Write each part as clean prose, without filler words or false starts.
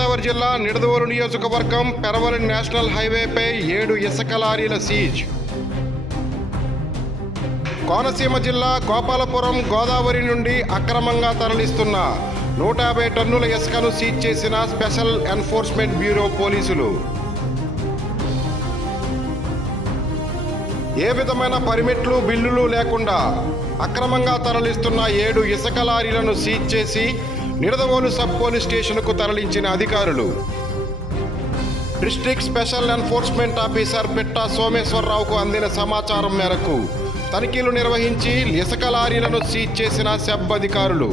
గోదావరి జిల్లా నిడదవోలు నియోజకవర్గం పెరవలి నేషనల్ హైవేపై 7 ఇసుక లారీల సీజ్. కోనసీమ జిల్లా గోపాలపురం గోదావరి నుండి అక్రమంగా తరలిస్తున్న 150 టన్నుల ఇసుకను సీజ్ చేసిన స్పెషల్ ఎన్ఫోర్స్మెంట్ బ్యూరో పోలీసులు. ఏ విధమైన పర్మిట్లు బిల్లులు లేకుండా అక్రమంగా తరలిస్తున్న 7 ఇసుక లారీలను సీజ్ చేసి నిడదవోలు సబ్ పోలీస్ స్టేషన్కు తరలించిన అధికారులు. District special enforcement officer Pitta సోమేశ్వరరావుకు అందిన సమాచారం మేరకు తనిఖీలు నిర్వహించి ఇసుక లారీలను సీజ్ చేసిన సెబ్ అధికారులు.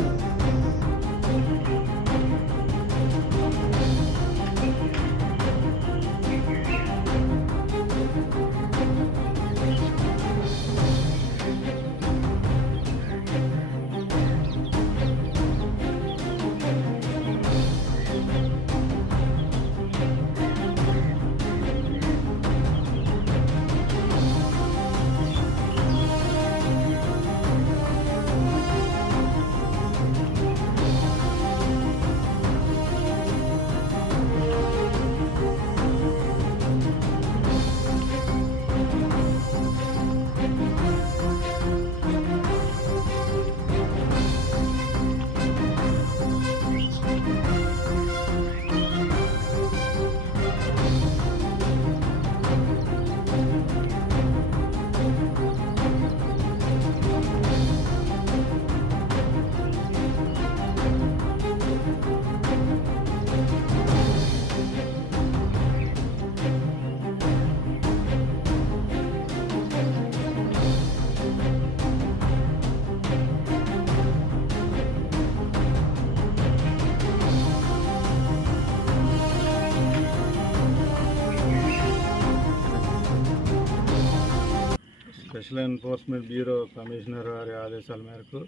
స్పెషల్ ఎన్ఫోర్స్మెంట్ బ్యూరో కమిషనర్ గారి ఆదేశాల మేరకు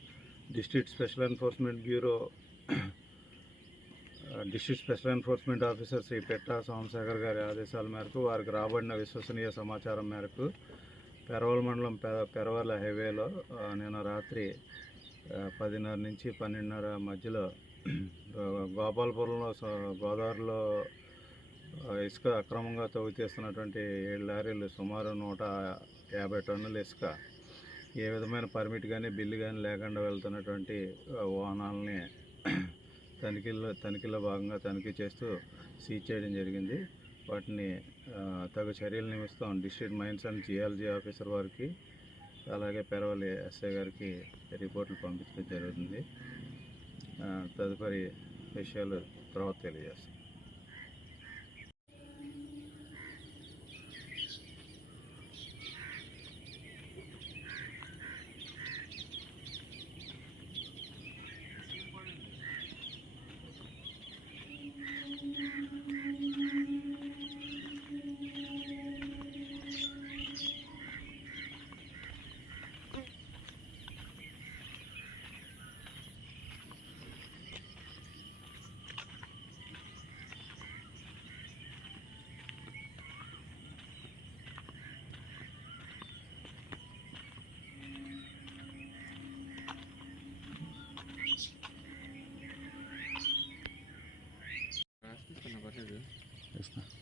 district special enforcement officer Shri Pitta Somashekar గారి ఆదేశాల మేరకు వారికి రాబడిన విశ్వసనీయ సమాచారం మేరకు పెరవలి మండలం పెరవలి హైవేలో నిన్న రాత్రి 10:30 నుంచి 12:30 మధ్యలో గోపాలపురంలో గోదావరిలో ఇసుక అక్రమంగా తవ్వి తీస్తున్నటువంటి 7 లారీలు సుమారు 150 టన్నుల ఇసుక ఏ విధమైన పర్మిట్ కానీ బిల్లు కానీ లేకుండా వెళ్తున్నటువంటి వాహనాలని తనిఖీలో భాగంగా తనిఖీ చేస్తూ సీజ్ చేయడం జరిగింది. వాటిని తగు చర్యల నిమిత్తం district mines and geology officer వారికి అలాగే పెరవలి ఎస్ఐ గారికి రిపోర్టులు పంపించడం జరుగుతుంది. తదుపరి విషయాలు తర్వాత తెలియజేస్తాం. Pasti pernah pakai tuh.